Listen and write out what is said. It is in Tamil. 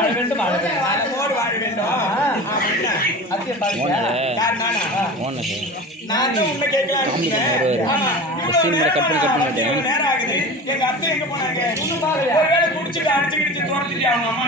வாழ வேண்டும் நலமோடு வாழ வேண்டும். அத்திய பாருங்க யார் நானா? நான் தான் உன்னை கேட்கலாம்னு இருந்தேன். ஆமா, இவ்வளவு நேரம் ஆகுது. எங்க அத்தை எங்க போனாங்க? ஒருவேளை குடிச்சிட்டு அடிச்சுக்கிட்டு துரத்திட்டு அவங்க அம்மா